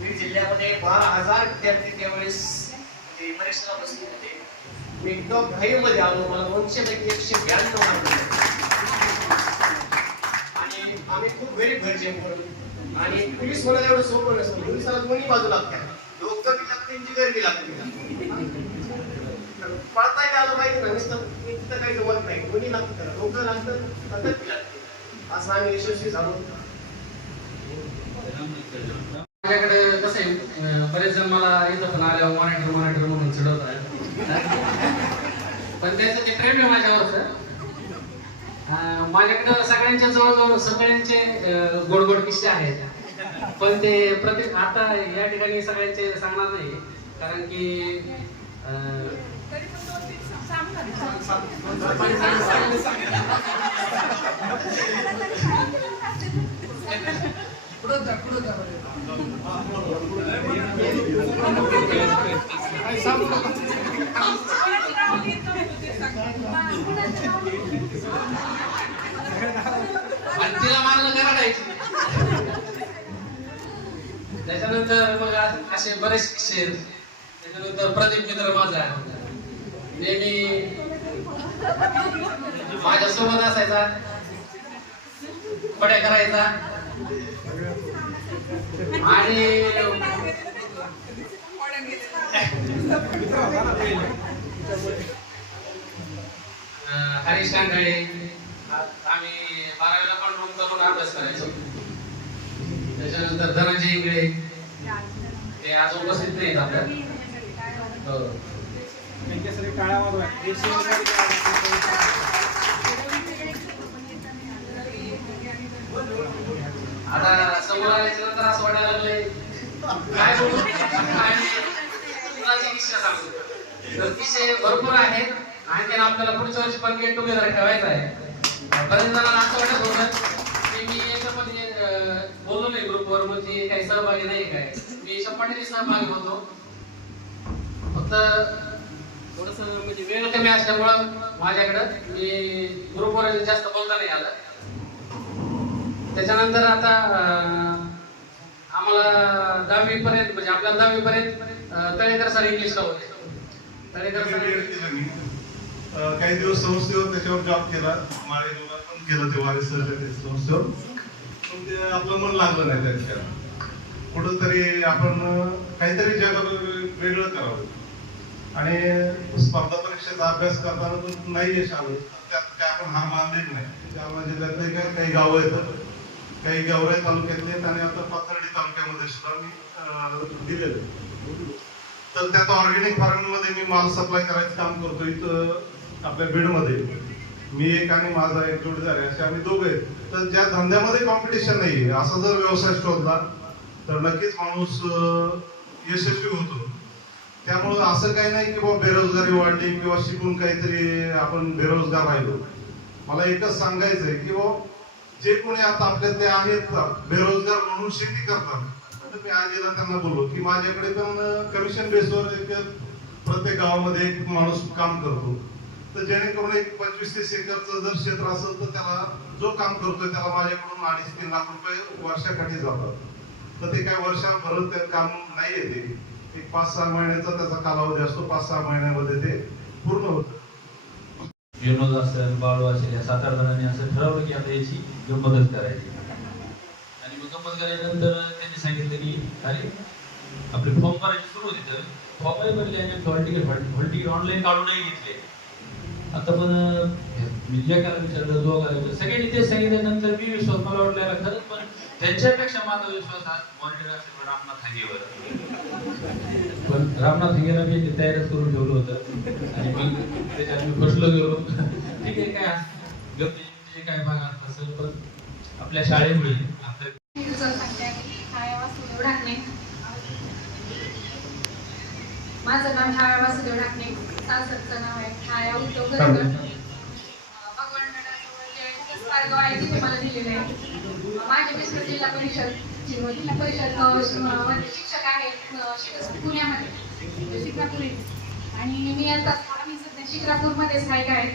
बीड जिल्ह्यामध्ये 12,000 विद्यार्थी त्यावेळेस परीक्षेला बसले होते. मी टॉप 5 मध्ये आलो. मला 200 पैकी 192 मार्क आणि आम्ही खूप गरीब घरचे म्हणून. आणि पोलीस होणं एवढं सोपं नसतं. पोलिसाला दोन्ही बाजू लागतात, डॉक्टर बी लागते, इंजिनियर बी लागते. पळता आलं पाहिजे ना, नुसतं तिथं काही जमत नाही. दोन्ही लागतं, डॉक्टर लागतं, पद्धत बी लागते. असं आम्ही यशस्वी झालो. माझ्याकडे कसं आहे, बरेच जण मला इथं पण आल्यावर मॉनिटर म्हणून चिडवत आहे. पण त्याचं ते प्रेम आहे माझ्यावरचं. माझ्याकडे सगळ्यांच्या जवळजवळ सगळ्यांचे गोड गोड किस्से आहेत. पण ते प्रत्येक आता या ठिकाणी सगळ्यांचे सांगणार नाही, कारण की तिला मारलं करायचं. त्याच्यानंतर मग असे बरेच किस्से आहेत. त्याच्यानंतर प्रदीप मित्र माझा नेहमी माझ्या सोबत असायचा, पड्या करायचा. आणि हरीश कांगळे, आम्ही 12वीला पण रूम करून अभ्यास करायचो. त्याच्यानंतर धनंजय इंगळे, ते आज उपस्थित नाहीत आपल्या. आता समोर आल्याच्या नंतर असं वाटायला लागलंय काय बोलू आणि कुणाची किस्सा सांगू. तर किस्से भरपूर आहेत. आणखीन आपल्याला पुढच्या वर्षी पण गेट टुगेदर ठेवायचं आहे. बरेच जणांना असं वाटत होतं की मी याच्यामध्ये बोललो नाही ग्रुपवर, म्हणजे काही सहभागी नाही. काय मी 100% सहभागी होतो. फक्त थोडस म्हणजे वेळ कमी असल्यामुळं माझ्याकडं मी ग्रुपवर जास्त बोलता नाही आलं. त्याच्यानंतर आता आम्हाला 10वी पर्यंत, म्हणजे आपल्याला 10वी पर्यंत तळेकर सर इंग्लिशला होते. तळेकर सर काही दिवस संस्थेवर त्याच्यावर जॉब केला, माळेगावला पण केलं ते वारे सरच्या संस्थेवर. पण ते आपलं मन लागलं नाही त्याच्यात. कुठंतरी आपण काहीतरी जगात वेगळं करावं. आणि स्पर्धा परीक्षेचा अभ्यास करताना पण नाही यश आलं, त्यात काय आपण हार मानलेली नाही. जालना जिल्ह्यातले काही गावं आहेत, काही गेवराई तालुक्यातले आहेत आणि आता पाथर्डी तालुक्यामध्ये सुद्धा मी दिलेलं. तर त्यात ऑर्गॅनिक फार्मिंग मध्ये मी माल सप्लाय करायचं काम करतो इथं आपल्या बीडमध्ये. मी एक आणि माझा एक जोडीदार आहे, असे आम्ही दोघे आहेत. तर ज्या धंद्यामध्ये कॉम्पिटिशन नाहीये असा जर व्यवसाय शोधला तर नक्कीच माणूस यशस्वी होतो. त्यामुळं असं काही नाही की बाबा बेरोजगारी वाढली किंवा शिकून काहीतरी आपण बेरोजगार राहिलो. मला एकच सांगायचंय की बाबा जे कोणी आता आपल्यातले आहेत बेरोजगार म्हणून शेती करतात, तर मी आजीला त्यांना बोललो की माझ्याकडे पण कमिशन बेसवर एक प्रत्येक गावामध्ये एक माणूस काम करतो. तर जेणेकरून एक 25-30 एकरचं जर क्षेत्र असेल तर त्याला जो काम करतोय त्याला माझ्याकडून 2.5-3 लाख रुपये वर्षाकाठी जातात. तर ते काय वर्षभर ते काम नाही येते, एक 5-6 महिन्याचा त्याचा कालावधी असतो. 5-6 महिन्यामध्ये ते पूर्ण होतं. विनोद असेल, बाळू असेल, या 7-8 जणांनी असं ठरवलं की आता याची गंमतच करायची. आणि मग गंमत केल्यानंतर त्यांनी सांगितलं की अरे आपले फॉर्म भरायची सुरू होती. तर फॉर्मही भरले आणि हॉल तिकीट ऑनलाईन काढूनही घेतले. आता पण मी एकाला विचारलं, दोघाला विचारलं, सगळ्यांनी तेच सांगितल्यानंतर मी विश्वास मला वाटलेला खरंच. पण त्यांच्यापेक्षा माझा विश्वास हा मॉनिटर असेल रामनाथ हांगेवर. पण रामनाथ हांगेला मी ते तयारच करून ठेवलं होतं आणि मी त्याच्यात मी फसलो गेलो. ठीक आहे, काय गमतीचे काय भाग असत असेल, पण आपल्या शाळेमुळे आता माझं नाव छाया वासुदेव ढाकणे, सासरचं नाव आहे छाया उद्योग भगवान गाव आहे तिथे मला दिलेलं आहे. माझे मिस्टर जिल्हा परिषद शिक्षक आहेत पुण्यामध्ये शिक्रापूर. आणि मी आता आम्ही सध्या शिक्रापूरमध्ये स्थायिक आहे.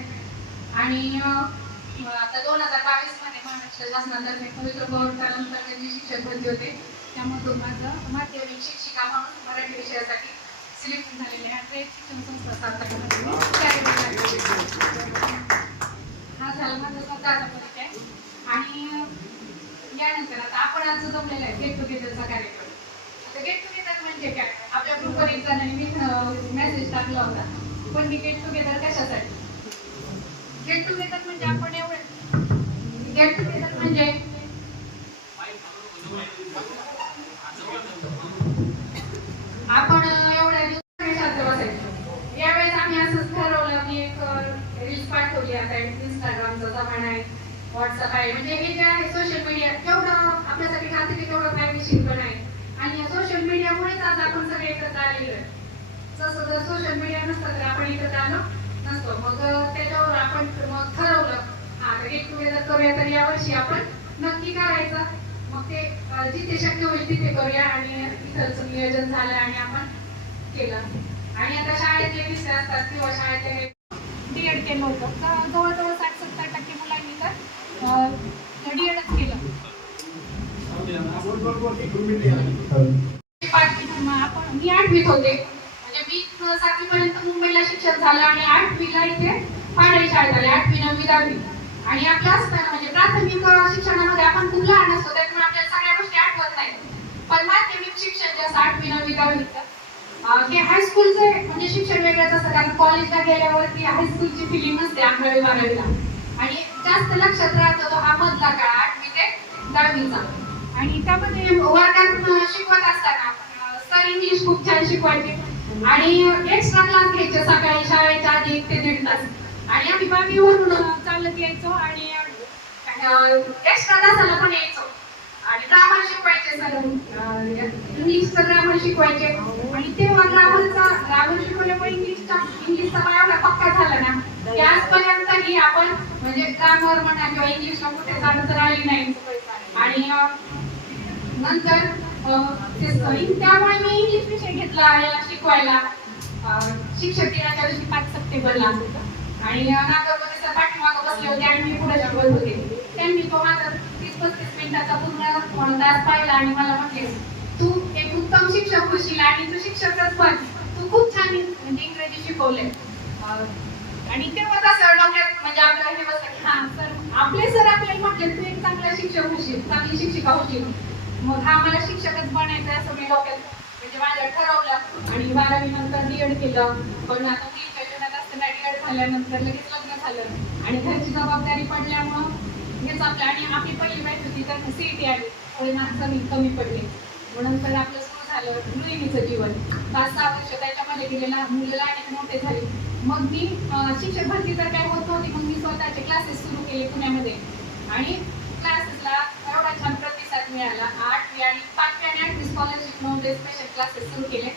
आणि आता 2022 मध्ये महाराष्ट्र शासनातर्फे पवित्र पौरकालांतर्गत मी शिक्षक बनले होते. त्यामधून माझं माध्यमिक शिक्षिका म्हणून मराठी विषयासाठी सिलेक्शन झालेले आहे. आता एक शिक्षण संस्था स्थापन हा झाला माझा स्वतःचा परिचय. आणि यानंतर आता आपण आज जमलेला आहे गेट टुगेदरचा कार्यक्रम. आता गेट टुगेदर म्हणजे काय, आपल्या ग्रुपवर एक जणांनी मी मेसेज टाकला होता, पण मी गेट टुगेदर कशासाठी, गेट टुगेदर म्हणजे आपण एवढे गेट टुगेदर म्हणजे आपण एवढ्या दिवसांनी शांत बसायचं. यावेळेस आम्ही असंच ठरवलं की एक रील्स पाठवली. आता इंस्टाग्रामचा जमाना आहे, व्हॉट्सअप आहे, म्हणजे हे जे आहे सोशल मीडिया तेवढं आपल्यासाठी खात्री तेवढं फायदेशीर पण आहे. आणि सोशल मीडियामुळेच आज आपण सगळे एकत्र आलेलो आहे. जसं जर सोशल मीडिया नसतं तर आपण एकत्र आलो नसतो. मग त्याच्यावर आपण मग ठरवलं हा गेट टुगेदर करूया. तर यावर्षी आपण नक्की करायचं. मग ते जिथे शक्य होईल तिथे करूया. आणि इथलचं नियोजन झालं आणि आपण केलं. आणि आता शाळेतले विषय असतात किंवा शाळेतले डीएड केलं होतं तर जवळजवळ 60-70% मुलांनी तर डीएडच केलं. आपण मी 8वीत होते, म्हणजे मी 7वी पर्यंत मुंबईला शिक्षण झालं आणि 8वीला इथे पाडळी शाळेत आले. 8वी 9वी 10वी. आणि आपल्या असताना म्हणजे प्राथमिक शिक्षणामध्ये आपण खूप लहान असतो, त्यामुळे आपल्याला सगळ्या गोष्टी आठवत नाहीत. पण माध्यमिक शिक्षण जे असं 8वी 9वी 10वी हे हायस्कूलचं म्हणजे शिक्षण वेगळंच असतं. कारण कॉलेजला गेल्यावरती हायस्कूलची फिलिंग नसते 11वी 12वीला. आणि जास्त लक्षात राहतो तो हा मधला काळ 8वी ते 10वीचा. आणि त्यामध्ये वर्गात शिकवत असताना सर इंग्लिश खूप छान शिकवायचे आणि एक्स्ट्रा क्लास घ्यायचे सकाळी शाळेच्या आधी 1 ते 1.5 तास. आणि आम्ही बागेवरून चालत यायचो आणि एक्स्ट्रा तासाला पण यायचो. आणि ग्रामर शिकवायचे सर, इंग्लिशचं ग्रामर शिकवायचे. आणि तेव्हा ग्रामर शिकवल्यामुळे इंग्लिशचा पाया एवढा पक्का झाला ना की आजपर्यंतही आपण म्हणजे ग्रामर म्हणा किंवा इंग्लिशला कुठे जाणं तर आली नाही. आणि नंतर त्यामुळे मी इंग्लिश विषय घेतला याला शिकवायला. शिक्षक दिनाच्या दिवशी 5 सप्टेंबरला आणि नागरमध्ये पाठीमागं बसले होते आणि मी पुढे शिकवत होते. त्यांनी तो माझा 30-35 मिनिटाचा पूर्ण तास पाहिला आणि मला म्हटले तू एक उत्तम शिक्षक होशील आणि तू शिक्षकच पण तू खूप छान म्हणजे इंग्रजी शिकवले. आणि तेव्हा तसं डोक्यात म्हणजे आपल्याला हे बसलं की हा सर आपले सर आपल्याला म्हटले तू एक चांगला शिक्षक होशील, चांगली शिक्षिका होशील. मग हा मला शिक्षकच बनायचं असं मी डोक्यात म्हणजे माझ्या ठरवलं. आणि 12वी नंतर डीएड केलं. पण आता मुलीच्या जीवनात असताना डीएड झाल्यानंतर लगेच लग्न झालं आणि घरची जबाबदारी पडल्यामुळं हेच आपलं. आणि आपली पहिली माहिती होती तर सीईटी आली, थोडे मार्क कमी पडले. मग नंतर आपलं सुरू झालं झालं गृहिणीचं जीवन. 5-6 वर्ष त्याच्यामध्ये गेलेला, मुलं लहान मोठे झाले. मग मी शिक्षक भरती तर काय होत नव्हती, मग मी स्वतःचे क्लासेस सुरू केले पुण्यामध्ये आणि क्लासेसला एवढा छान प्रतिसाद मिळाला. 8वी आणि 5वी आणि 8वी स्कॉलरशिप म्हणून स्पेशल क्लासेस सुरू केले.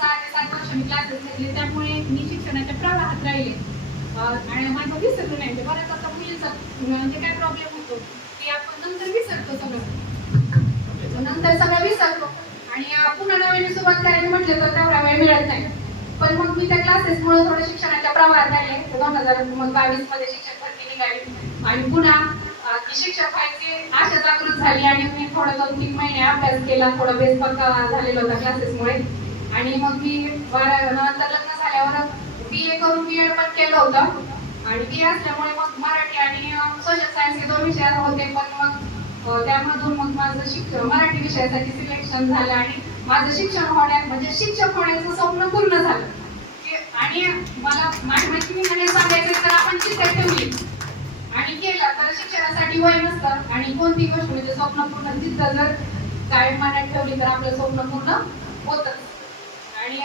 6 ते 7 वर्ष मी क्लासेस घेतले, त्यामुळे मी शिक्षणाच्या प्रवाहात राहिले आणि माझं विसरलो नाही. म्हणजे बऱ्याच आता मुलीचा म्हणजे काय प्रॉब्लेम होतो की आपण नंतर विसरतो सगळं, नंतर सगळं विसरतो आणि पुन्हा नव्याने सुरुवात करायला म्हटलं तर तेवढा वेळ मिळत नाही. पण मग मी त्या क्लासेसमुळे थोडं शिक्षणाच्या प्रवाहात राहिले. 2022 मध्ये शिक्षक भरती निघाली आणि पुन्हा शिक्षक व्हायची आशा जागृत झाली आणि मी थोडं 2-3 महिने अभ्यास केला. थोडा बेस पक्का झालेला होता क्लासेसमुळे आणि मग मी नंतर लग्न झाल्यावर BA करून BEd पण केलं होतं आणि BA असल्यामुळे मग मराठी आणि सोशल सायन्स हे 2 विषय होते. पण मग त्यामधून मग माझं मराठी विषयासाठी सिलेक्शन झालं आणि माझं शिक्षण होण्यात म्हणजे शिक्षक होण्याचं स्वप्न पूर्ण झालं. आणि मला माझ्या मैत्रिणीने सांगायचं तर आपण जिद्द ठेवली आणि केलं तर शिक्षणासाठी वय नसतं आणि कोणती गोष्ट म्हणजे स्वप्न पूर्ण जिद्द जर कायम मनात ठेवली तर आपलं स्वप्न पूर्ण होतच. आणि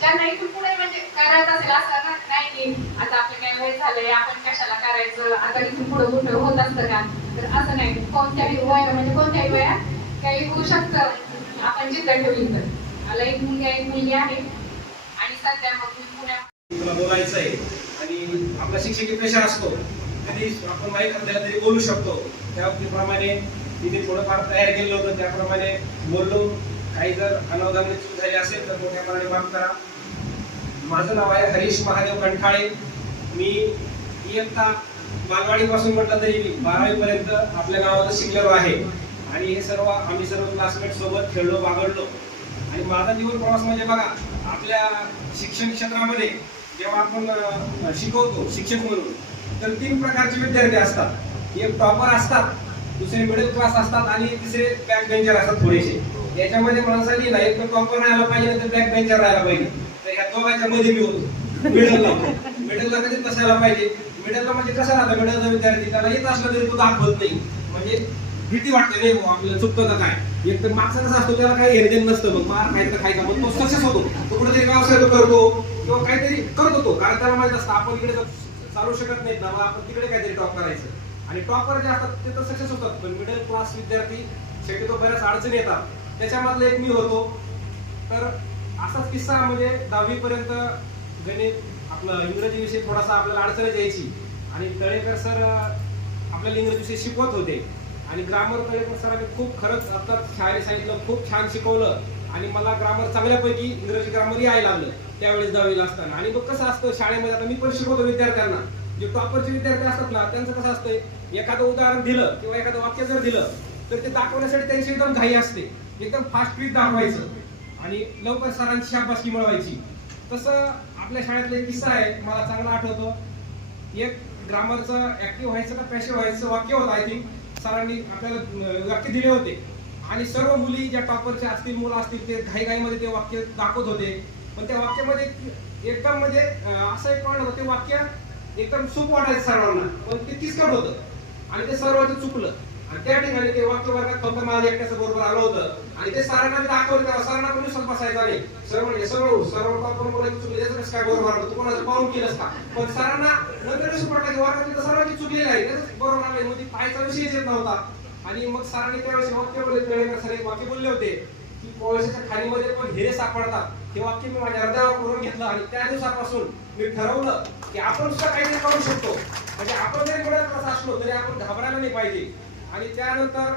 ज्यांना इथून पुढे म्हणजे करायचं असेल असं नाही की आता आपलं काय वय झालंय आपण कशाला करायचं, आता इथून पुढे मोठं होत असतं का, तर असं नाही. कोणत्याही वय म्हणजे कोणत्याही वयात काही होऊ शकतं आपण जिद्द ठेवली तर. मला एक मुलगी आहे आणि सध्या मग मी पुण्यात तुला बोलायचं आहे आणि आपला शिक्षकी पेशा असतो, कधी आपण माहीत आपल्याला तरी बोलू शकतो. त्याप्रमाणे तिने थोडंफार तयार केलं होतं, त्याप्रमाणे बोललो. काही जर अनावधानाने चूक झाली असेल तर मोठ्या मनाने माफ करा. माझं नाव आहे हरीश महादेव कंठाळे. मी इयत्ता बालवाडीपासून म्हटलं तरी मी 12वी पर्यंत आपल्या गावात शिकलेलो आहे आणि हे आम्ही सर्व क्लासमेट सोबत खेळलो बागडलो. आणि माझा जीवन प्रवास म्हणजे बघा, आपल्या शिक्षण क्षेत्रामध्ये जेव्हा आपण शिकवतो शिक्षक म्हणून तर 3 प्रकारचे विद्यार्थी असतात. एक टॉपर असतात, दुसरे मिडल क्लास असतात आणि तिसरे बॅक बेंचर असतात थोडेसे. याच्यामध्ये माणसाने ना एक तर टॉपर राहायला पाहिजे तर बॅक बेंचर राहायला पाहिजे. तर ह्या दोघांच्या मध्ये मी होतो मिडलला कधीच नसायला पाहिजे. मिडलला म्हणजे कसं राहतं, मिडलचा विद्यार्थी त्याला येत असलं तरी तो दाखवत नाही, म्हणजे भीती वाटते नाही आपल्याला चुकतं का काय. एक तर मागचा कसा असतो त्याला काही हेरदेन नसतं, मग मार खायचं खायचा मग तो सक्सेस होतो, तो कुठेतरी व्यवसाय करतो किंवा काहीतरी करतो तो, कारण त्याला माहित असतं आपण इकडे चालू शकत नाही ना, आपण तिकडे काहीतरी टॉप करायचं. आणि टॉपर जे असतात ते तर सक्सेस होतात, पण मिडल क्लास विद्यार्थी शक्यतो बऱ्याच अडचणी येतात. त्याच्यामधलं एक मी होतो. तर असाच किस्सा म्हणजे 10वी पर्यंत गणित आपलं इंग्रजी विषय थोडासा आपल्याला अडचणच यायची आणि तळेकर सर आपल्याला इंग्रजी विषय शिकवत होते आणि ग्रामर तळेकर सरांनी खूप खरंच आता शाळेत सांगितलं, खूप छान शिकवलं आणि मला ग्रामर चांगल्यापैकी इंग्रजी ग्रामर यायला लागलं त्यावेळेस 10वीला असताना. आणि मग कसं असतं शाळेमध्ये, आता मी पण शिकवतो विद्यार्थ्यांना, जे टॉपरचे विद्यार्थी असतात ना त्यांचं कसं असतं, एखादं उदाहरण दिलं किंवा एखादं वाक्य जर दिलं तर ते दाखवण्यासाठी त्यांची एकदम घाई असते, एकदम फास्ट ट्विक दाखवायचं आणि लवकर सरांची शाबासकी मिळवायची. तसं आपल्या शाळेतला एक किस्सा आहे मला चांगला आठवतो. एक ग्रामरचं ऍक्टिव्ह व्हायचं का पॅसिव्ह व्हायचं वाक्य होतं, आय थिंक सरांनी आपल्याला वाक्य दिले होते आणि सर्व मुली ज्या टॉपरच्या असतील मुलं असतील ते घाईघाईमध्ये ते वाक्य दाखवत होते. पण त्या वाक्यामध्ये एकदम म्हणजे असं एक पॉईंट होतं, ते वाक्य एकदम सोपं वाटायचं सर्वांना पण ते किचकट होतं आणि ते सर्वांचं चुकलं. आणि त्या ठिकाणी ते वाक्य वर्गात फक्त माझ्या एकट्याचं बरोबर आलं होतं आणि ते सरांना दाखवलं, तेव्हा सरांना पण विश्वास बसायचा नाही. सर्व टॉपर बोलायचं चुकले, त्याचं कसं काय बरोबर आलं, तू कोणाचं पाहून केलंस का. पण सरांना नंतर विश्वास पडला की वर्गात सर्वांची चुकलेलं आहे, त्याच बरोबर आले, म्हणजे पाहायचा विषयच येत नव्हता. आणि मग सरांनी त्यावेळेस वाक्य बोलले, तळेकर सर एक वाक्य बोलले होते की कोळशाच्या खाणीमध्ये पण हिरे सापडतात. हे वाक्य मी माझ्या हृदयावर करून घेतलं आणि त्या दिवसापासून मी ठरवलं की आपण सुद्धा काहीतरी करू शकतो, म्हणजे आपण जरी मिळत कसं असलो तरी आपण घाबरायला नाही पाहिजे. आणि त्यानंतर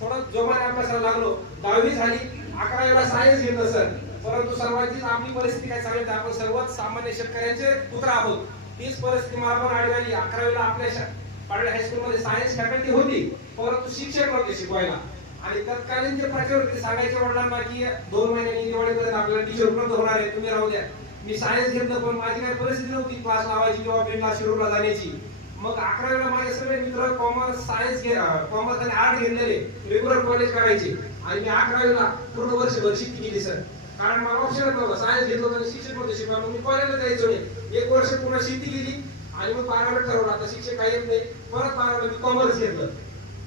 थोडं जोमाने अभ्यासाला लागलो. 10वी झाली, 11वीला सायन्स घेतलं सर, परंतु सर्वांचीच आपली परिस्थिती काय सांगेल, आपण सर्वच सामान्य शेतकऱ्यांचे पुत्र आहोत. तीच परिस्थिती मला पण आढळली. 11वीला आपल्या पाडळी हायस्कूलमध्ये सायन्स फॅकल्टी होती, परंतु शिक्षक नव्हते शिकवायला. आणि तत्कालीन जे प्राचार्य होते सांगायचे वडिलांना की 2 महिन्यांनी दिवाळीपर्यंत आपल्याला टीचर उपलब्ध होणार आहे, तुम्ही राहू द्या. मी सायन्स घेतलं पण माझी काही परिस्थिती नव्हती क्लास लावायची किंवा बीडला शिरूरला जाण्याची. मग 11वीला माझे सगळे मित्र कॉमर्स आणि आर्ट घेतलेले रेग्युलर कॉलेज करायचे आणि मी 11वीला पूर्ण वर्षभर शिकती केली सर, कारण मला ऑप्शनच नव्हतं. सायन्स घेतलं होतं, शिक्षक होते शिकवा, मग मी कॉलेजला जायचो नाही. 1 वर्ष पुन्हा शेती केली आणि मग 12वीला ठरवलं आता शिक्षक काही येत नाही, परत 12वीला मी कॉमर्स घेतलं.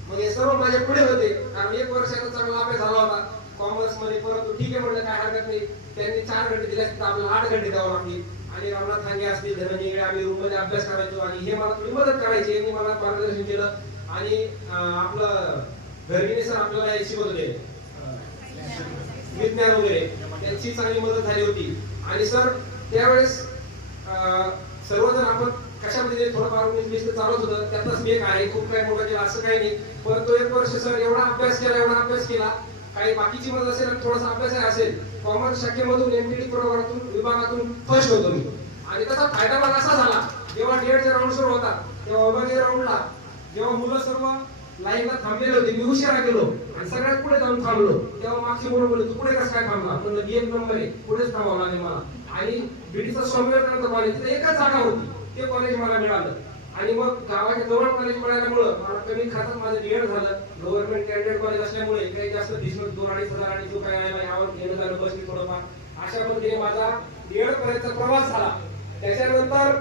मग हे सर्व माझ्या पुढे होते, कारण 1 वर्षाचा चांगला अभ्यास झाला होता. कॉमर्समध्ये, परंतु ठीक आहे म्हटलं काय हरकत नाही. त्यांनी 4 घंटे दिले असते तर आपल्याला 8 घंटे द्यावं लागतील. आणि रामनाथ थांगे असतील, धनंजय आम्ही रूममध्ये अभ्यास करायचो आणि हे मला थोडी मदत करायची, यांनी मला मार्गदर्शन केलं. आणि आपलं गर्गिणी सर आपल्याला हे शिकवत होते विज्ञान वगैरे, त्यांची चांगली मदत झाली होती. आणि सर त्यावेळेस सर्वजण आपण कशामध्ये थोडंफार बिझनेस चालत होतं, त्यातच मी एक आहे, खूप काही मोठं केलं असं काही नाही. परंतु 1 वर्ष सर एवढा अभ्यास केला, काही बाकीची मदत असेल आणि थोडासा अभ्यास असेल. कॉमर्स शाखेमधून एमटीडी विभागातून फर्स्ट होतो मी. आणि त्याचा फायदा मला असा झाला, जेव्हा डीएडचा राऊंड सुरू होता तेव्हा विभागीय राऊंडला जेव्हा मुलं सर्व लाईनला थांबलेले होते, मी उशिरा गेलो आणि सगळ्यात पुढे जाऊन थांबलो. तेव्हा मागची मुलं बोलले तू पुढे कसं काय थांबला? म्हणलं BM नंबर आहे, पुढेच थांबावं लागेल मला. आणि बीडीचा स्वामी विवेकानंद कॉलेज, तिथे एकच जागा होती, ते कॉलेज मला मिळालं. आणि मग गावाच्या जवळ कॉलेज मिळाल्यामुळं मला कमी खर्चात माझं डीएड झालं. गव्हर्नमेंट कॅन्डिडेट कॉलेज असल्यामुळे काही जास्त 2-2.5 हजार आणि जो काय आहे यावर घेणं झालं बसली थोडंफार. अशा पद्धतीने माझा डीएड पर्यंतचा प्रवास झाला. त्याच्यानंतर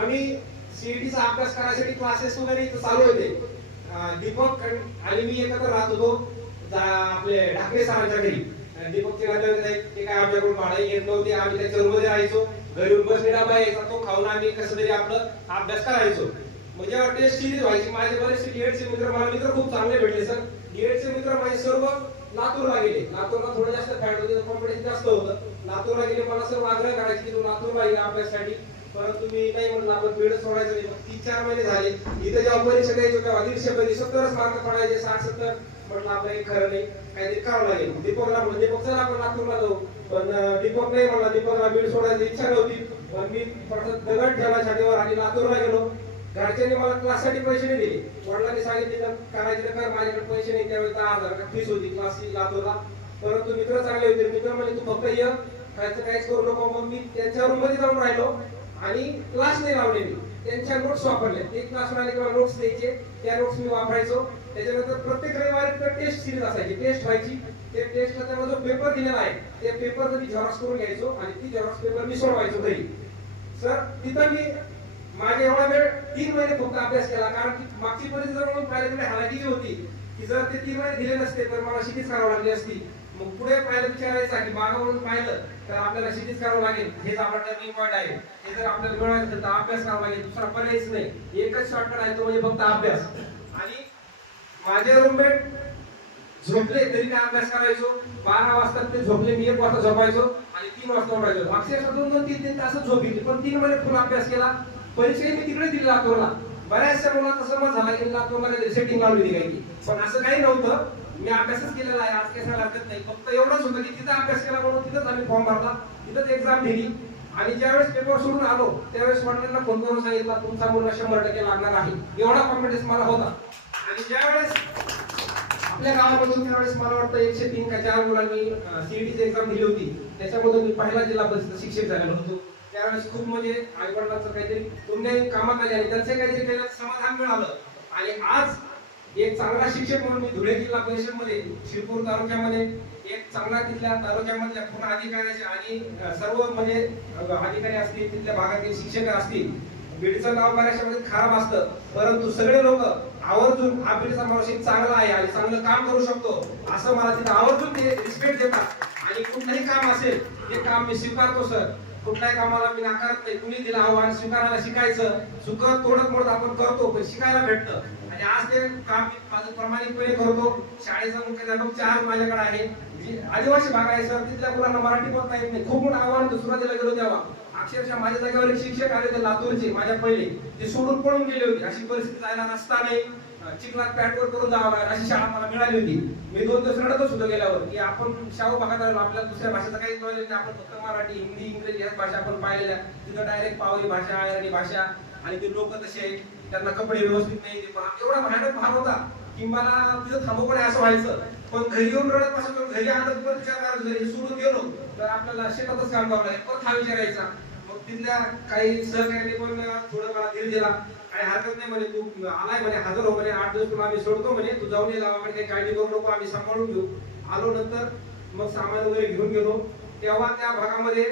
आम्ही सीईटीचा अभ्यास करायसाठी क्लासेस वगैरे इथं चालू होते. दीपक आणि मी एकत्र राहत होतो आपले ढाकणे सरांच्या घरी. दीपकचे नाते ते काय आमच्याकडून भाडे घेत नव्हते, आम्ही त्याच्या रूममध्ये राहायचो. घरी बस डबा यायचा, तो खाऊन आम्ही कसं तरी आपलं अभ्यास करायचो. मग जेव्हा टेस्ट सिरीज व्हायची, माझे बरेचसे डीएडचे मित्र, मला मित्र खूप चांगले भेटले सर. डीएडचे मित्र माझे सर्व लातूरला गेले. लातूरला थोडं जास्त फॅट होते, कॉम्पिटिशन जास्त होतं. लातूरला गेले, मला सर्व आग्रह करायचे की तू लातूरला ये अभ्यासासाठी. परंतु मी नाही म्हणलं, आपण बीड सोडायचं नाही. 3-4 महिने झाले. इथे जेव्हा परीक्षा द्यायचो तेव्हा 150 पैकी 70 मार्क पडायचे, 60-70. म्हटलं आपलं काही खरं नाही, काहीतरी करावं लागेल. दीपकला म्हणलं, दीपक चला आपण लातूरला जाऊ. पण दीपक नाही म्हणला, दीपकला बीड सोडायची इच्छा नव्हती. पण मी दगड ठेवला छातीवर आणि लातूरला गेलो. घरच्यांनी मला क्लाससाठी पैसे नाही दिले. वडिलांनी सांगितलं करायचे तर कर, माझ्याकडे पैसे नाही. त्यावेळी 10,000 फीस होती क्लासची लातूरला. परंतु मित्र चांगले होते. मित्र म्हणजे तू फक्त ये, काहीच करू नको. मग मी त्यांच्या रूम मध्ये जाऊन राहिलो आणि क्लास नाही लावले. मी त्यांच्या नोट्स वापरल्या. एक क्लास आले किंवा नोट्स द्यायचे, त्या नोट्स मी वापरायचो. त्याच्यानंतर प्रत्येक रविवारी टेस्ट सिरीज असायची, टेस्ट व्हायची. ते टेस्टला त्याला जो पेपर दिलेला आहे ते पेपर मी झेरॉक्स करून घ्यायचो आणि ती झेरॉक्स पेपर मी सोडवायचो घरी. सर तिथं मी माझे एवढा वेळ 3 महिने फक्त अभ्यास केला. कारण की मागची परिस्थिती जर म्हणून पाहिल्याकडे हालाकीची होती की जर ते 3 महिने दिले नसते तर मला शेतीच करावं लागली असती. मग पुढे पाहिलं विचारायचा की बागा म्हणून पाहिलं तर आपल्याला शेतीच करावं लागेल. हेच आपला टर्निंग पॉईंट आहे. हे जर आपल्याला मिळवायचं असेल तर अभ्यास करावा लागेल, दुसरा पर्यायच नाही. एकच शॉर्टकट आहे, तो म्हणजे फक्त अभ्यास. आणि माझे रूममेट झोपले तरी काय अभ्यास करायचो. 12 वाजता ते झोपले, मी 1 वाजता झोपायचो आणि 3 वाजता उठायचो. अक्षरशः 2-3 तास झोप येते. पण 3 महिने फुल अभ्यास केला. परीक्षा मी तिकडे दिली लातूरला. बऱ्याचशा मुलांचा समज झाला की लातूरला काही सेटिंग लावली होती काही, पण असं काही नव्हतं. मी अभ्यासच केलेला आहे, आज काही सांगायला हरकत नाही. फक्त एवढंच होतं की तिथं अभ्यास केला म्हणून तिथंच आम्ही फॉर्म भरला, तिथंच एक्झाम दिली. आणि ज्यावेळेस पेपर सोडून आलो त्यावेळेस वडिलांना फोन करून सांगितला तुमचा मुलगा 100% लागणार आहे. एवढा कॉन्फिडन्स मला होता. आणि ज्यावेळेस आपल्या गावामधून त्यावेळेस मला वाटतं 103 का 4 मुलांनी सीईटीची एक्झाम दिली होती. त्याच्यामधून मी पहिला जिल्हा परिषद शिक्षक झालेलो होतो. त्यावेळेस खूप म्हणजे आई वडिलांचं काहीतरी पुण्य कामात आले आणि त्यांचं काहीतरी केल्याचं समाधान मिळालं. आणि आज एक चांगला शिक्षक म्हणून मी धुळे जिल्हा परिषदमध्ये शिरपूर तालुक्यामध्ये एक चांगला तिथल्या तालुक्यामधल्या पूर्ण अधिकाऱ्याचे आणि सर्व म्हणजे अधिकारी असतील, तिथल्या भागातील शिक्षक असतील. बीडचं नाव बऱ्याचशामध्ये खराब असतं, परंतु सगळे लोक आवर्जून हा बीडचा माणूस एक चांगला आहे आणि चांगलं काम करू शकतो असं मला तिथं आवर्जून ते रिस्पेक्ट देतात. आणि कुठलंही काम असेल ते काम मी स्वीकारतो सर. कुठल्याही कामाला मी नाकारत नाही. कुणी दिलं आव्हान स्वीकारायला शिकायचं. चुकत तोडत मोडत आपण करतो पण शिकायला भेटतं. आणि आज ते काम मी माझं प्रामाणिकपणे करतो. शाळेचा मुख्याध्यापक 4 माझ्याकडे आहे. आदिवासी भाग आहे सर, तिथल्या मुलांना मराठी बोलता येत नाही. खूप मोठं आव्हान होतं सुरुवातीला गेलो तेव्हा. अक्षरशः माझ्या जागेवर एक शिक्षक आले होते लातूरचे माझ्या पहिले, ते सोडून पळून गेले होते. अशी परिस्थिती जायला रस्ता नाही, चिखलात पॅटवर करून जावं लागेल अशी शाळा मला मिळाली होती. मी 2 दिवस रडतच होतो गेल्यावर की आपण शाहू भागात आलो, आपल्याला दुसऱ्या भाषेचा काहीच नॉलेज नाही. आपण फक्त मराठी, हिंदी, इंग्रजी ह्याच भाषा आपण पाहिलेल्या. तिथं डायरेक्ट पावरी भाषा, आयरणी भाषा आणि ते लोक तसे आहेत, त्यांना कपडे व्यवस्थित नाही. एवढा भयानक भाग होता की मला तिथं थांबू पण असं व्हायचं. पण घरी येऊन रडत बसायचो. घरी आलं पण विचार करायचो घरी सोडून गेलो तर आपल्याला शेतातच काम करावं लागेल. परत हा विचारायचा. मग तिथल्या काही सहकार्याने पण थोडं मला धीर दिला. काही हरकत नाही म्हणे, तू आलाय म्हणे, हजर हो म्हणे, 8 दिवस तुला आम्ही सोडतो म्हणे, तू जाऊन ये गावाकडे, काही काळजी करू नको, आम्ही सांभाळून घेऊ. आलो नंतर मग सामान वगैरे घेऊन गेलो. तेव्हा त्या भागामध्ये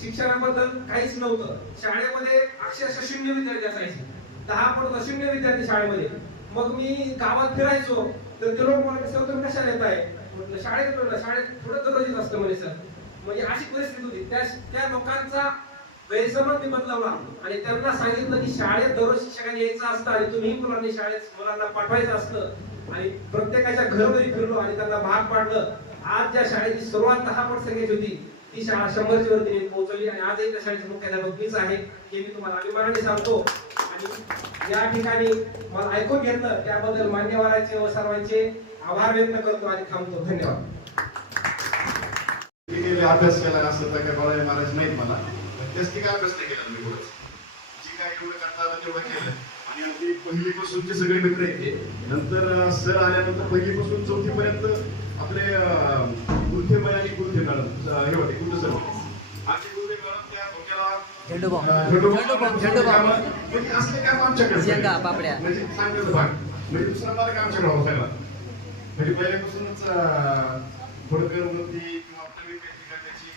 शिक्षणाबद्दल काहीच नव्हतं. शाळेमध्ये अक्षरशः 0 विद्यार्थी असायचे. 10 0 विद्यार्थी शाळेमध्ये. मग मी गावात फिरायचो तर ते लोक मला सर तुम्ही कशाला येत आहे. म्हटलं शाळेत म्हणलं शाळेत थोडं दररोजीच असतं म्हणे सर. म्हणजे अशी परिस्थिती होती. त्या लोकांचा गैरसमज मी बदलवला आणि त्यांना सांगितलं की शाळेत दररोज शिक्षकांनी यायचं असतं आणि तुम्ही मुलांनी शाळेत मुलांना पाठवायचं असतं आणि प्रत्येकाच्या घरोघरी फिरलो आणि त्यांना भाग पाडलं. आज ज्या शाळेची सुरुवात 10% संख्येची होती ती शाळा 100च्या वरती पोहोचवली आणि आजही त्या शाळेचे मुख्याध्यापक मीच आहे हे मी तुम्हाला अभिमानाने सांगतो. आणि या ठिकाणी मला ऐकून घेतलं त्याबद्दल मान्यवरांचे व सर्वांचे आभार व्यक्त करतो आणि थांबतो. धन्यवाद. अभ्यास केला असं तर काय बोलायला महाराज माहित मला, जास्ती काय अभ्यास नाही केला मी बोलत. जी काय एवढं करता आलं तेवढं केलं आणि अगदी पहिलीपासूनचे सगळे मित्र येते. नंतर सर आल्यानंतर पहिलीपासून 4थी पर्यंत आपले गुलथे बाई आणि गुलथे मॅडम हे होते, गुलथे सर होते. आमचे गुलथे मॅडम त्या डोक्याला म्हणजे असले काम आमच्याकडे म्हणजे सांगायचं भाग म्हणजे दुसरा मार्ग आमच्याकडे होता सगळा. म्हणजे पहिल्यापासूनच थोडं उन्नती किंवा नवीन काही त्याची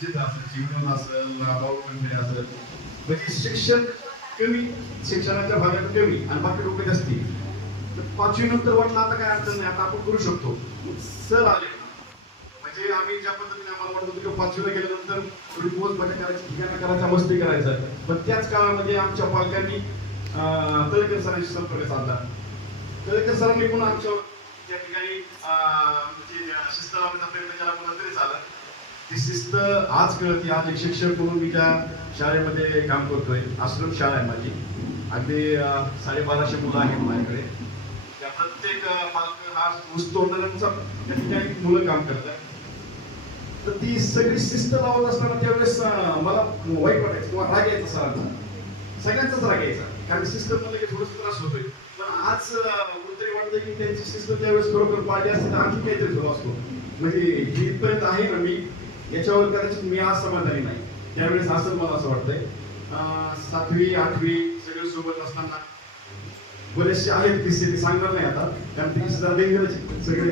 जिद्द असेल, जीवन असेल, भाऊ असेल, म्हणजे शिक्षण कमी, शिक्षणाच्या भागात कमी आणि बाकी लोक जास्ती. तर 5वी नंतर वाटलं आता काय अडचण नाही, आता आपण करू शकतो. सर आले म्हणजे आम्ही ज्या पद्धतीने आम्हाला वाटत होतं की 5वीला गेल्यानंतर थोडी दिवस मजा करायची, ठिकाणा करायचा, मस्ती करायचं. पण त्याच काळामध्ये आमच्या पालकांनी तळेकर सरांशी संपर्क साधला. तळेकर सरांनी पण आमच्यावर त्या ठिकाणी शिस्त लावण्याचा प्रयत्न केला, मला तरी झाला. ती शिस्त आज कळते. आज एक शिक्षक म्हणून मी त्या शाळेमध्ये काम करतोय. आश्रम शाळा आहे माझी. अगदी 1250 मुलं आहेत माझ्याकडे. त्या प्रत्येक पालक हा ऊस तोडणाऱ्यांचा त्या ठिकाणी मुलं काम करतात. तर ती सगळी शिस्त लावत असताना त्यावेळेस मला वाईट वाटायचं किंवा राग यायचा सरांचा, सगळ्यांचाच राग यायचा. कारण शिस्त म्हणलं की थोडंसं त्रास होतोय. पण आज कुठेतरी वाटतं की त्यांची शिस्त त्यावेळेस खरोखर पाळली असते तर आणखी काहीतरी झालं असतो. म्हणजे इथपर्यंत आहे ना मी, याच्यावर कदाचित मी आज समाधानी नाही. त्यावेळेस असं मला असं वाटतंय. 7वी 8वी सगळे सोबत असताना बरेचसे आहेत किस्से, ते सांगणार नाही आता कारण ते किस्से डेंजरच सगळे.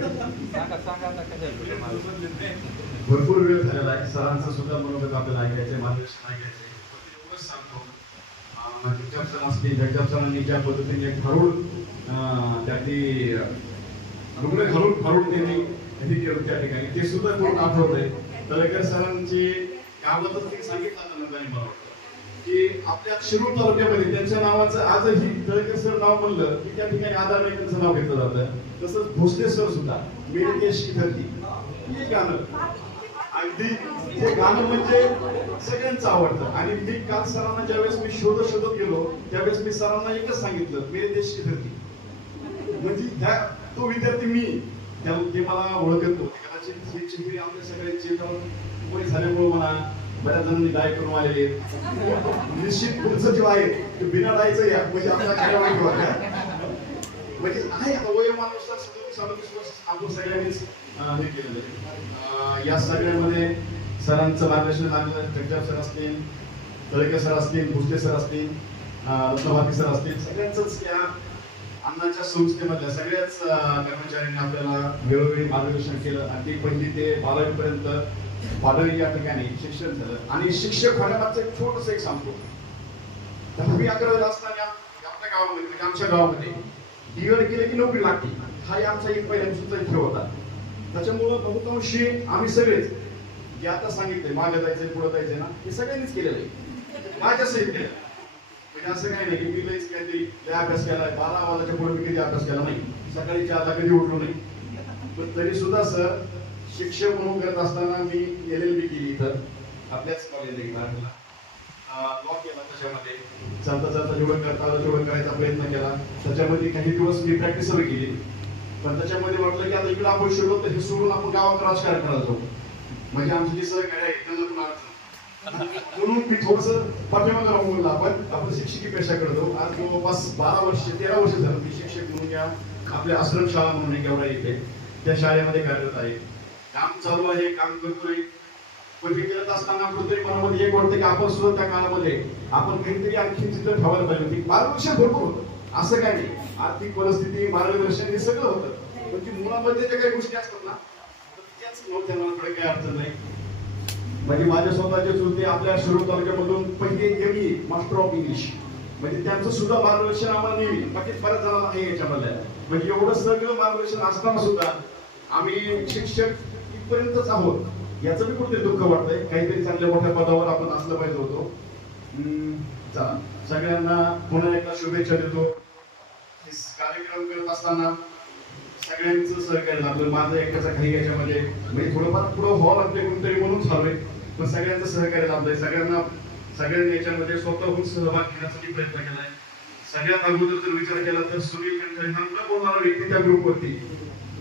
भरपूर वेळ झालेला आहे. सरांचं सुद्धा मनोगत आपल्याला ऐकायचंय, मार्गदर्शन ऐकायचंय. एवढंच सांगतो, जगजाप सर असतील, जगजाप सरांनी ज्या पद्धतीने घालून त्यातली रुग्ण घालून त्यांनी हे केलं त्या ठिकाणी, ते सुद्धा कोण आठवतंय. तळेकर सरांची गावातच ते सांगितलं नंतर मला वाटतं की आपल्या शिरूर तालुक्यामध्ये त्यांच्या नावाचं आजही तळेकर सर नाव म्हणलं की त्या ठिकाणी आधार त्यांचं नाव घेतलं जातं. तसंच भोसले सर सुद्धा मेरे देश की धरती हे गाणं अगदी ते गाणं म्हणजे सगळ्यांचं आवडतं. आणि मी काल सरांना ज्यावेळेस मी शोधत गेलो त्यावेळेस मी सरांना एकच सांगितलं, मेरे देश की धरती. म्हणजे तो विद्यार्थी मी ते मला ओळखत नव्हते. कदाचित आपल्या सगळ्यांची वय झाल्यामुळे मला बऱ्याच जणांनी डाय करून आलेले. निश्चित पुढचं जे आहे ते बिना डायचं या म्हणजे आपल्या काय म्हणजे आहे आता वयोमानानुसार 37 वर्ष आपण सगळ्यांनीच हे केलेलं आहे. या सगळ्यामध्ये सरांचं मार्गदर्शन लागलं. जगजाप सर असतील, तळेकर सर असतील, भोसले सर असतील, रत्नभाती सर असतील, सगळ्यांचंच त्या अन्नाच्या संस्थेमधल्या सगळ्याच कर्मचाऱ्यांनी आपल्याला वेळोवेळी मार्गदर्शन केलं. आणि ते 1ली ते 12वी पर्यंत पाडळी या ठिकाणी शिक्षण झालं. आणि शिक्षक होण्यामागचं एक छोटंसं एक सांगतो. 10वी 11वीला असताना आपल्या गावामध्ये म्हणजे आमच्या गावामध्ये DL केलं की नोकरी लागते, हा आमचा एक पहिल्यापासूनचा खेळ होता. त्याच्यामुळं बहुतांशी आम्ही सगळेच जे आता सांगितलंय मागे जायचंय पुढे जायचंय ना, हे सगळ्यांनीच केलेलं आहे. माझ्या सहित केलं. म्हणजे असं काही नाही की मी लईच काहीतरी अभ्यास केलाय, 12 वाजल्याच्या पुढे मी कधी अभ्यास केला नाही, सकाळी 4ला कधी उठलो नाही. पण तरी सुद्धा सर शिक्षक म्हणून करत असताना मी LLB केली इथं आपल्याच कॉलेजला लॉ केला. त्याच्यामध्ये चालता जेवढं करता आलं तेवढं करायचा प्रयत्न केला. त्याच्यामध्ये काही दिवस मी प्रॅक्टिस केली. पण त्याच्यामध्ये वाटलं की आता इकडे आपण शिरलो तर हे सोडून आपण गावात राजकारण करायला जाऊ. म्हणजे आमची जी सहकार्य आहे त्यांना पण म्हणून मी थोडस पाठीमागे राहून आपण शिक्षकी पेशा करतो. आज जवळपास 13 वर्ष झालं मी शिक्षक म्हणून या आपल्या आश्रम शाळा म्हणून एक एवढा येते त्या शाळेमध्ये कार्यरत आहे. काम चालू आहे, काम करतोय. पण हे करत असताना कुठेतरी मनामध्ये एक वाटतं की आपण सुद्धा त्या काळामध्ये आपण काहीतरी आणखी चित्र ठेवायला पाहिजे होती. मार्गदर्शन भरपूर होतं, असं काय नाही. आर्थिक परिस्थिती, मार्गदर्शन हे सगळं होतं. पण ती मुलामध्ये ज्या काही गोष्टी असतात ना त्याच नव्हत्या. मला थोडे काही अडचण नाही. म्हणजे माझ्या स्वतःचे चुलते आपल्या शिरूर तालुक्यामधून पहिले ME मास्टर ऑफ इंग्लिश म्हणजे त्यांचं सुद्धा मार्गदर्शन आम्हाला नेहमी बाकी बऱ्याच जणांना आहे याच्यामधल्या. म्हणजे एवढं सगळं मार्गदर्शन असताना सुद्धा आम्ही शिक्षक इथपर्यंतच आहोत याचं बी कुठे दुःख वाटतंय. काहीतरी चांगल्या मोठ्या पदावर आपण असलं पाहिजे होतो. चला, सगळ्यांना पुन्हा एकदा शुभेच्छा देतो. कार्यक्रम करत असताना सगळ्यांचं सहकार्य लागलं. माझं एकट्याचा काही याच्यामध्ये म्हणजे थोडंफार पुढं व्हावं लागतंय कोणतरी म्हणून चालू आहे, पण सगळ्यांचं सहकार्य लाभलंय. सगळ्यांनी याच्यामध्ये स्वतःहून सहभाग घेण्यासाठी प्रयत्न केलाय. सगळ्यात अगोदर जर विचार केला तर सुनील कंठरे हा न बोलणारा व्यक्ती त्या ग्रुपवरती,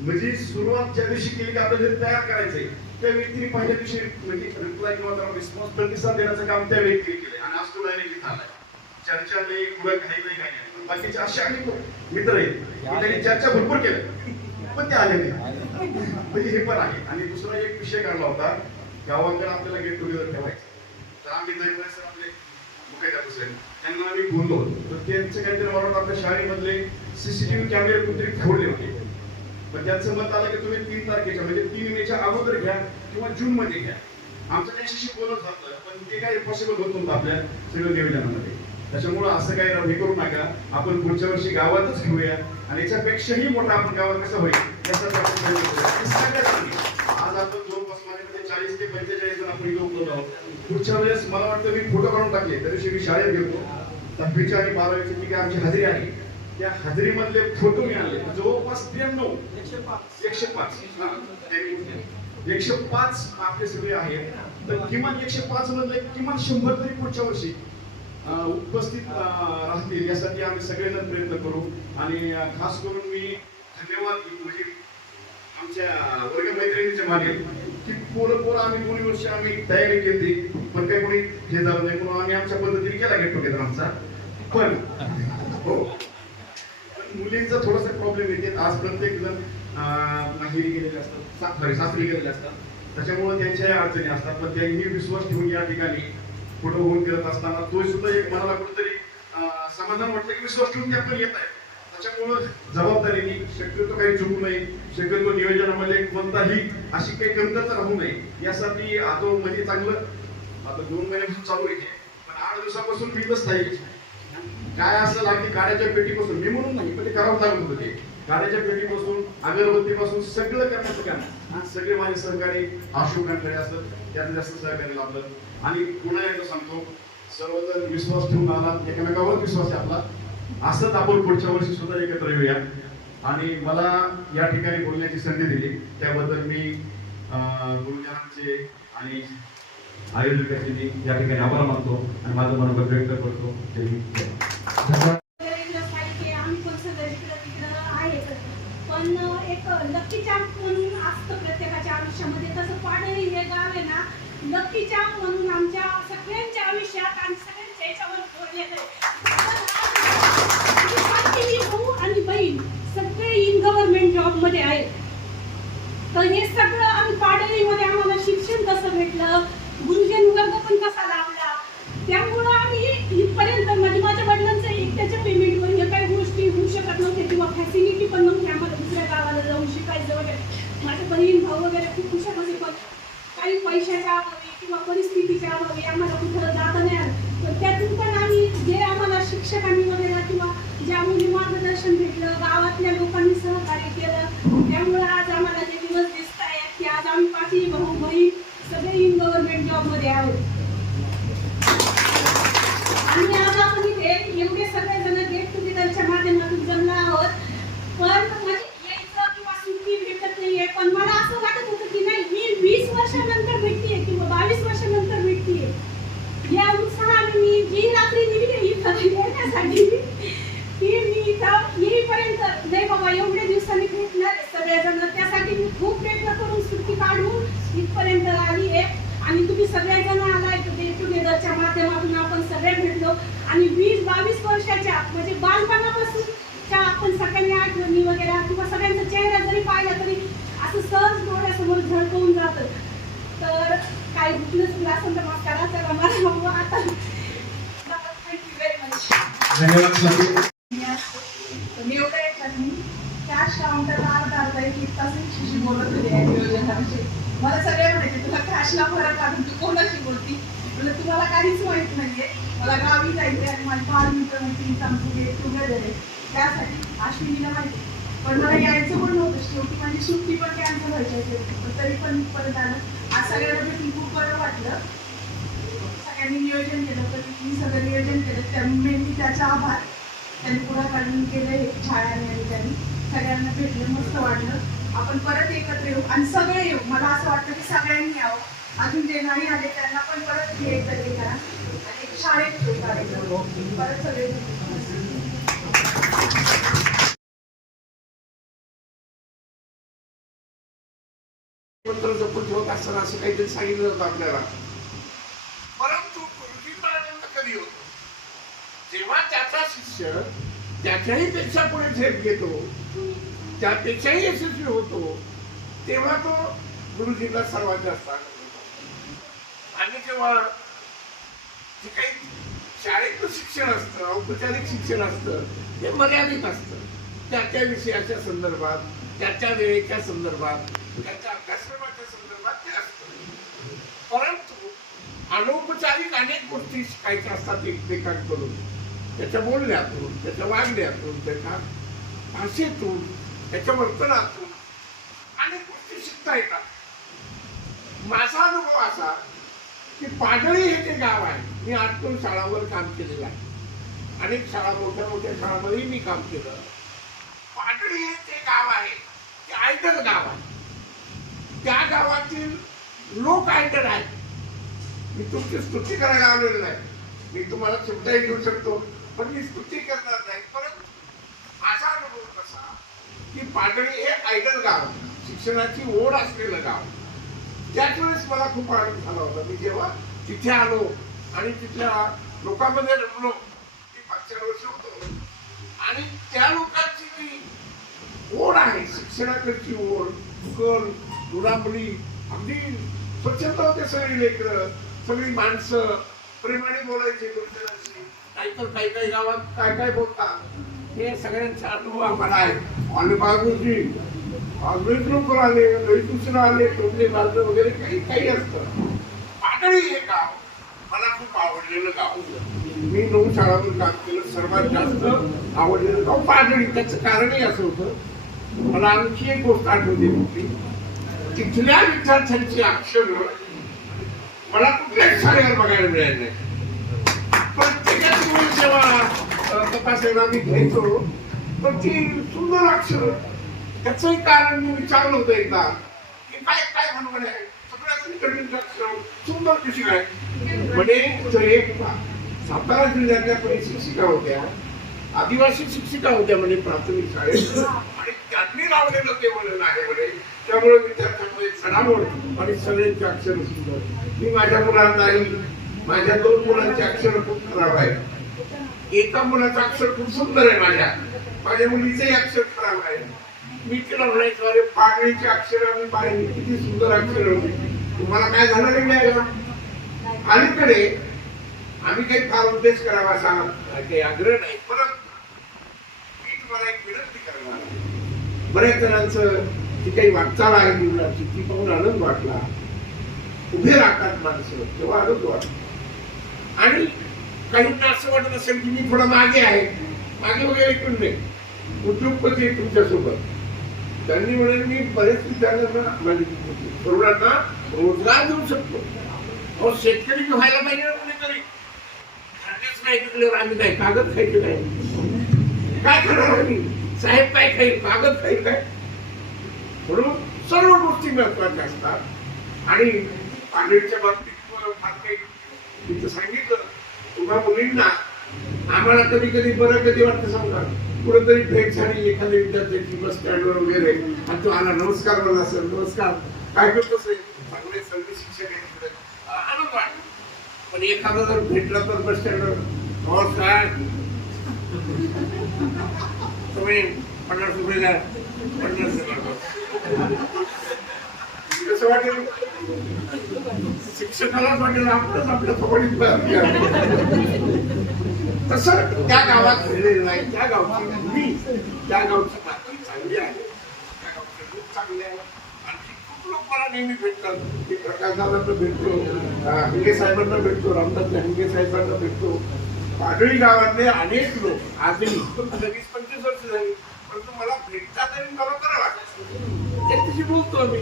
म्हणजे सुरुवात ज्या दिवशी केली की आपल्याला जरी तयार करायचंय त्या व्यक्तीने पहिल्या दिवशी म्हणजे रिप्लाय किंवा रिस्पॉन्स प्रतिसाद देण्याचं काम त्या व्यक्तीने केलंय आणि आज तो डायरेक्ट इथं आलाय. चर्चा नाही, पुढे काही नाही, काही नाही. पण बाकीचे असे अनेक मित्र आहेत की त्यांनी चर्चा भरपूर केल्या पण ते आले नाही. म्हणजे हे पण आहे. आणि दुसरा एक विषय काढला होता, गावाकडे आपल्याला गेट टुगेदर ठेवायचं. तर आम्ही सर आपले मुख्याध्यापक साहेब त्यांना आम्ही बोललो तर त्यांचं काहीतरी मला वाटतं आपल्या शाळेमधले सीसीटीव्ही कॅमेरे कुठे ठेवले होते. पण त्यांचं मत आलं की तुम्ही 3 तारखेच्या म्हणजे 3 मेच्या अगोदर घ्या किंवा जून मध्ये घ्या. आमचं त्यांच्याशी बोलत होतं पण ते काही पॉसिबल होत नव्हतं आपल्या सगळं नियोजनामध्ये. त्याच्यामुळे असं काही हे करू नका, आपण पुढच्या वर्षी गावातच घेऊया आणि याच्यापेक्षाही मोठा आपण गावात कसं होईल यासाठी आपण प्रयत्न करूया. आज आपण जवळपास माझ्याकडे 40 ते 45 जण आपण इथं उपलब्ध आहोत. पुढच्या वेळेस मला वाटतं मी फोटो काढून टाकले. त्या दिवशी मी शाळेत गेलो, 10वीच्या आणि 12वीची जी काय आमची हजेरी आहे त्या हजेरीमधले फोटो मी आणले. जवळपास 93 105 आपले सगळे आहेत. तर किमान 105 मधले किमान 100 तरी पुढच्या वर्षी उपस्थित राहतील यासाठी आम्ही सगळेजण प्रयत्न करू. आणि खास करून मी धन्यवाद म्हणजे आमच्या वर्गमैत्रिणीच्या मागे की पोरं आम्ही 2 वर्ष आम्ही तयारी केली पण काही कोणी हे झालं नाही म्हणून आम्ही आमच्या पद्धतीने केला गेट टुगेदर आमचा. पण हो, मुलींचा थोडासा प्रॉब्लेम येते. आज प्रत्येक जण माहेरी गेलेले असतात, सासरी गेलेले असतात, त्याच्यामुळे त्यांच्या अडचणी असतात. पण त्यांनी विश्वास ठेवून या ठिकाणी पुढे होऊन करत असताना तो सुद्धा एक मनाला कुठेतरी समाधान वाटतं की विश्वास ठेवून ते आपण येत आहे. त्याच्यामुळं जबाबदारीने शक्यतो काही चुकू नये, शक्यतो नियोजनामध्ये कोणताही अशी काही कमतरता राहू नये यासाठी आता म्हणजे चांगलं आता 2 महिन्यापासून चालू आहे. पण 8 दिवसापासून मी तर स्थायी काय असं लागते गाड्याच्या पेटीपासून मी म्हणून नाही पण ते करावं लागत होतं. ते गाड्याच्या पेटीपासून अगरबत्तीपासून सगळं करण्याचं काम सगळे माझे सहकारी अशोक कंठरे असतात त्यांना जास्त सहकार्य लाभलं. आणि पुन्हा एकदा सांगतो, सर्वजण विश्वास ठेवून आला, एकमेकावर विश्वास आहे आपला, असंच आपण पुढच्या वर्षी सुद्धा एकत्र येऊया. आणि मला या ठिकाणी बोलण्याची संधी दिली त्याबद्दल मी गुरुजनांचे आणि आयोजकांचे मी या ठिकाणी आभार मानतो आणि माझं मनोगत व्यक्त करतो. जय हिंद. आम्ही पण सगळे तिकडं आहेत पण एक लकी चार्म म्हणून असतं प्रत्येकाच्या आयुष्यामध्ये. तसं पाडळी हे गाव आहे ना, लकी चार्म म्हणून आमच्या सगळ्यांच्या आयुष्यात आणि सगळ्यांच्या याच्यावर जोडलेलं आहे. भाऊ आणि बहीण सगळे इन गव्हर्नमेंट जॉब मध्ये आहेत. तर हे सगळं आम्ही पाडळीमध्ये आम्हाला शिक्षण कसं भेटलं, गुरुजन वर्ग पण कसा लाभला, त्यामुळं आम्ही इथपर्यंत म्हणजे माझ्या वडिलांचं एकट्याच्या पेमेंटवर या काही गोष्टी होऊ शकत नव्हत्या किंवा फॅसिलिटी पण नव्हती आम्हाला दुसऱ्या गावाला जाऊन शिकायचं वगैरे. माझे बहीण भाऊ वगैरे खूप हुशार होते पण काही पैशाच्या अभावी किंवा परिस्थितीच्या अभावी आम्हाला कुठं जाता नाही आलं. पण त्यातून पण आम्ही जे आम्हाला शिक्षकांनी वगैरे किंवा ज्या मुली मार्गदर्शन भेटलं, गावातल्या लोकांनी सहकार्य केलं, त्यामुळं आज आम्हाला जे दिवस दिसत आहेत की आज आम्ही 5 भाऊ बहीण सगळे इन गव्हर्नमेंट जॉबमध्ये आहोत. आणि आज आपण इथे एवढे सगळेजण गेट टुगेदरच्या माध्यमातून जमलो आहोत. पण म्हणजे यायचं किंवा सुट्टी भेटत नाहीये. पण मला असं वाटत होतं की नाही, मी 20 वर्षानंतर भेटतीये किंवा 22 वर्षानंतर भेटतीये. या उत्साहाने मी जी रात्री निघली इथं येण्यासाठी की मी इथं येईपर्यंत नाही बाबा एवढ्या दिवसांनी भेटणार सगळेजण, त्यासाठी मी खूप प्रयत्न करून सुट्टी काढून इथपर्यंत आली आहे. आणि तुम्ही सगळेजण आलाय गेट टुगेदरच्या माध्यमातून आपण सगळे भेटलो. आणि 20-22 वर्षाच्या म्हणजे बालपणापासूनच्या आपण सगळ्यांनी आठवणी वगैरे किंवा सगळ्यांचा चेहरा जरी पाहिला तरी असं सहज डोळ्यासमोर झळकवून जातं. तर काही गुटलं सुद्धा असेल तर मग करा. चला मला आता थँक्यू व्हेरी मच. धन्यवाद. मी एवढं येतात मी कॅश काउंटरला अर्धा 1 तास शिशी बोलत होते नियोजनाविषयी. मला सगळे म्हणायचे तुला कॅशला फरक काढून तू कोणाशी बोलती, म्हणजे तुम्हाला काहीच माहित नाहीये. मला गावी जायचंय आणि माझी 5 मिनिटं आमचं गेट टुगेदर आहे त्यासाठी अश्विनीला माहिती पण मला यायचं पण नव्हतं. शेवटी माझी सुट्टी पण कॅन्सल व्हायची असेल, पण तरी पण परत आलं. आज सगळ्यांना भेटून खूप बरं वाटलं. सगळ्यांनी नियोजन केलं, तर मी सगळं नियोजन केलं. त्यांनी त्याचा आभार. त्यांनी पुढाकारून केले छायाने आणि त्यांनी सगळ्यांना भेटलं, मस्त वाटलं. आपण परत एकत्र येऊ आणि सगळे येऊ. मला असं वाटतं की सगळ्यांनी यावं. अजून जे नाही आले त्यांना पण परत हे एकत्र करा आणि एक शाळेत ठेवू कार्यक्रम परत सगळे. मंत्र जपून ठेवत असताना असं काहीतरी सांगितलं होतं आपल्याला. परंतु गुरुजींचा आनंद कधी होतो जेव्हा त्याचा शिष्य त्याच्याही पेक्षा पुढे झेप घेतो, त्यापेक्षाही यशस्वी होतो, तेव्हा तो गुरुजींना सर्वात जास्त आनंद होतो. आणि जेव्हा जे काही शाळेतलं शिक्षण असतं, औपचारिक शिक्षण असतं, ते मर्यादित असतं. त्या विषयाच्या संदर्भात, त्याच्या वेळेच्या संदर्भात, त्याच्या अभ्यासक्रमाच्या संदर्भात ते असतं. परंतु अनौपचारिक अनेक गोष्टी शिकायच्या असतात एकमेकांकडून, त्याच्या बोलण्यातून, त्याच्या वागण्यातून, त्याच्या भाषेतून, त्याच्या वर्तनातून अनेक गोष्टी शिकता येतात. माझा अनुभव असा की पाडळी हे जे गाव आहे, मी 8 शाळांवर काम केलेलं आहे. अनेक शाळा, मोठ्या मोठ्या शाळांमध्येही मी काम केलं. पाडळी हे जे गाव आहे ते आयडल गाव आहे. त्या गावातील लोक आयडल आहेत. मी तुमची स्तुती करायला आलेलो नाही. मी तुम्हाला शब्दही घेऊ शकतो, पण मी स्तुती करणार नाही. परंतु माझा अनुभव कसा की पाडळी हे आयडल गाव, शिक्षणाची ओढ असलेलं गाव. त्याच वेळेस मला खूप आनंद झाला होता. मी जेव्हा तिथे आलो आणि तिथल्या लोकांमध्ये रमलो, ती 5 वर्ष होतो, आणि त्या लोकांची जी ओढ आहे, शिक्षणाकडची ओढ, कल, मुलामुली, अगदी स्वच्छता होते. सगळी लेकरं, सगळी माणसं प्रेमाने बोलायची लोकांशी. नाहीतर काही काही गावात काय काय बोलतात हे सगळ्यांचा अनुभव आम्हाला आहे. आणि बाजूची अजून लोक आले, दुसरं आले, टोमले मार्ग वगैरे काही काही असतं. पाडळी हे गाव मला खूप आवडलेलं गाव. मी 9 शाळांवर काम केलं. सर्वात जास्त आवडलेलं गाव पाडळी. त्याचं कारणही असं होतं. मला आणखी एक गोष्ट आठवते होती. तिथल्या विद्यार्थ्यांची अक्षर मला कुठल्याच शाळेवर बघायला मिळाली नाही. प्रत्येकाची जेव्हा तपासायला आम्ही घ्यायचो तर ती सुंदर अक्षर. त्याचंही कारण मी विचारलं होतं एकदा की काय काय म्हणून आहे, सगळ्यात कठीण अक्षर सुंदर कशी काय म्हणे. एक सातारा जिल्ह्यातल्या काही शिक्षिका होत्या, आदिवासी शिक्षिका होत्या म्हणे प्राथमिक शाळेत, आणि त्यांनी लावलेलं ते वलन आहे म्हणे. त्यामुळे विद्यार्थ्यांमध्ये चढावड आणि सगळ्यांचे अक्षर सुंदर. मी माझ्या मुलांनाही, माझ्या 2 मुलांचे अक्षर खूप खराब आहे. एका मुलाचं अक्षर खूप सुंदर आहे, माझ्या मुलीचंही अक्षर खराब आहे. मी तिला म्हणायचो, अरे पाडळीचे अक्षर आम्ही पाहिली, किती सुंदर अक्षर होते, तुम्हाला काय झालं नाही. अलीकडे आम्ही काही फार उद्देश करावा असा काही आग्रह नाही, परंतु मी तुम्हाला एक विनंती करणार. बऱ्याच जणांचं जी काही वाटचाल आहे जीवनाची, ती पाहून आनंद वाटला. उभे राहतात माणसं तेव्हा आनंद वाटतो. आणि काहींना असं वाटत असेल की मी थोडं मागे आहे, मागे वगैरे ऐकून नाही. उद्योगपती आहे तुमच्यासोबत. त्यांनी म्हणेल मी बरेच विद्यार्थ्यांना, तरुणांना रोजगार देऊ शकतो. अहो, शेतकरी व्हायला पाहिजे ना कुणीतरी. खाण्याच नाही विकल्यावर आम्ही काय कागद खायचे काय, काय खाणार आम्ही? साहेब काय खाईल, कागद खाईल काय? म्हणून सर्व गोष्टी महत्वाच्या असतात. आणि पाडळीच्या बाबतीत फार काही तिथं सांगितलं. तुम्हा मुलींना आम्हाला कधी कधी बरं कधी वाटतं सांगा, कुठेतरी भेट झाली एखाद्या विद्यार्थ्याची बस स्टँडवर वगैरे, आणि तो आला, नमस्कार बोला सर, नमस्कार, काय करतो सर, चांगले सर्व शिक्षक आहे, आनंद वाटतो. पण एखादा जर भेटला तर बस स्टँडवर, नमस्कार तुम्ही 50 रुपये द्या, 50 कसं वाटेल? शिक्षकालाच वाटेल आपलंच आपल्या सोबत. तसं त्या गावात घडलेलं नाही. त्या गावची भूमी, त्या गावची माती चांगली आहे, त्या गावचे लोक चांगले आहेत. आणखी खूप लोक मला नेहमी भेटतात. मी प्रकाशदादांना भेटतो, हिंगे साहेबांना भेटतो, रामदास हिंगे साहेबांना भेटतो. पाडळी गावातले अनेक लोक आजही 20-25 वर्ष झाली परंतु मला भेटतात आणि मला करावं लागतं. त्याच्याशी बोलतो मी.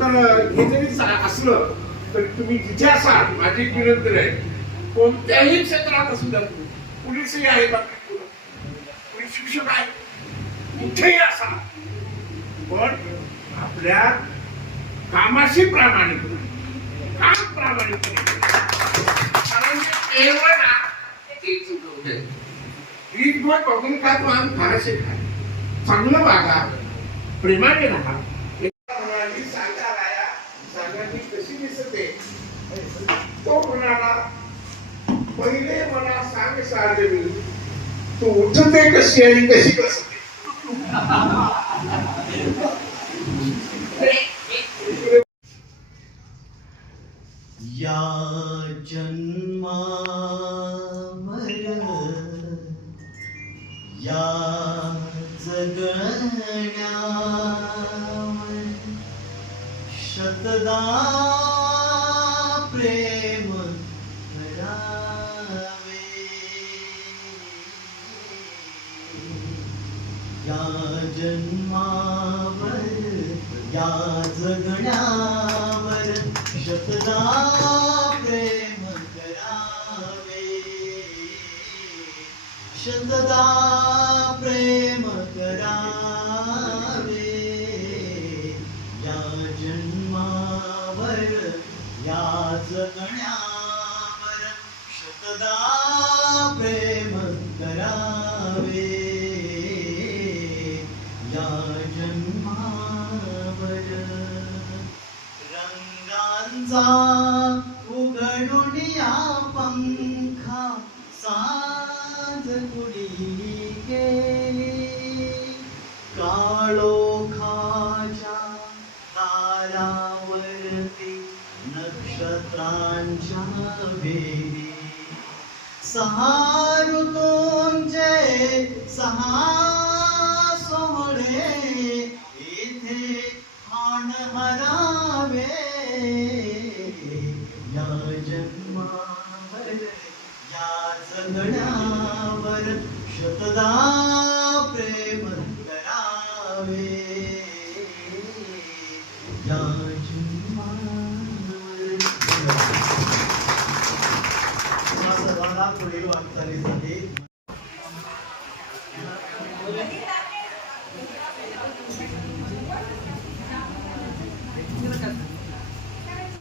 तर हे जरी असलं तरी तुम्ही जिथे असाल माझी एक विनंती आहे, कोणत्याही क्षेत्रात असू द्या, तुम्ही पोलीसही आहेत आपले, पोलीस शिक्षक आहेत, कुठेही असा, पण आपल्या कामाशी प्रामाणिकपणे, काम प्रामाणिकपणे, कारण केवळ ना ते चुकवते. हीच मग बघून का तुम्हाला फारसे खा, चांगलं वागा, प्रेमाने राहा. सांगायची कशी दिसते तो म्हणाला, पहिले मला सांग सार्वजनी, तू उठते कशी आणि कशी बसते. या जन्मावर या जगण्यावर शतदा प्रेम करावे. या जन्मावर या जगण्यावर शतदा प्रेम करावे. शतदा प्रेम करावे. या जन्मावर या जगण्यावर शतदा प्रेम करावे. या जन्मावर रंगांचा उघडून या पंखा साज कुणी गेली. काळोखाच्या तारावरती नक्षत्रांच्या वेली. सहा ऋतूंचे सहा सोहळे इथे खाण हरावे. या जन्मावर या जगण्यावर शतदा प्रेम करावे. या जन्मावर सर्वांना पुढील वाटचालीसाठी